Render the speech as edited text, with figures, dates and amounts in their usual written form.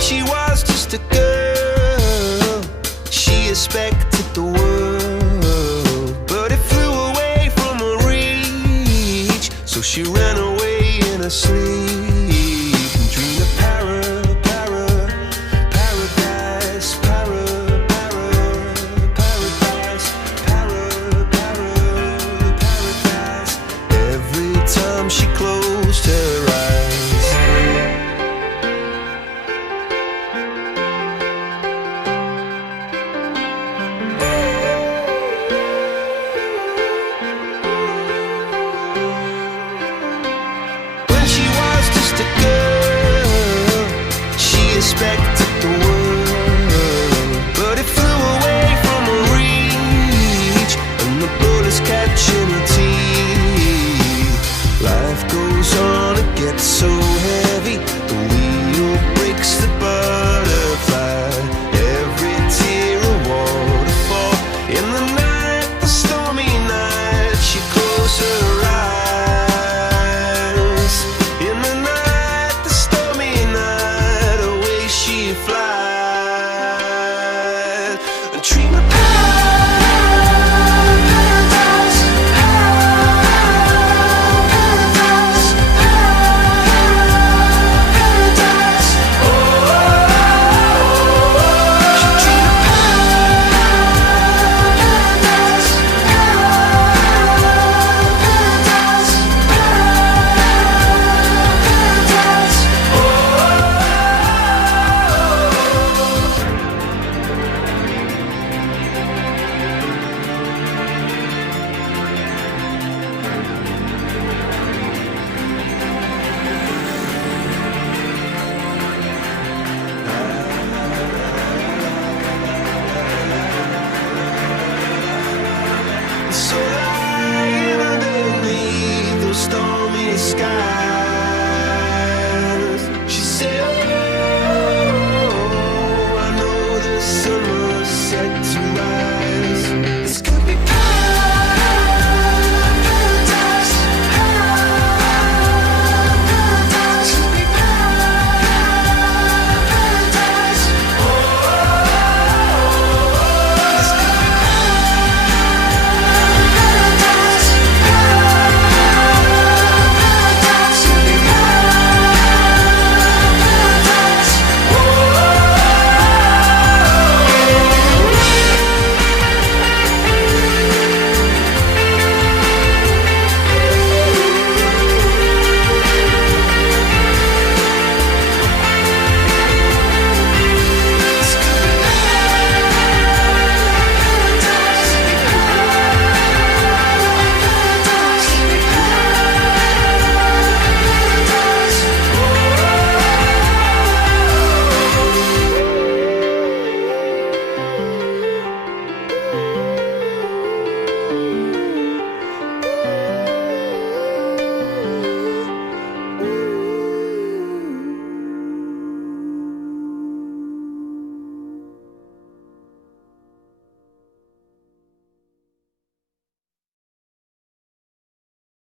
She was just a girl, she expected the world, but it flew away from her reach, so she ran away in her sleep and dreamed of paradise, paradise. Every time she closed her eyes, just a girl, she expected the world, but it flew away from her reach, and the bullets catching her teeth. Life goes on, it gets so heavy,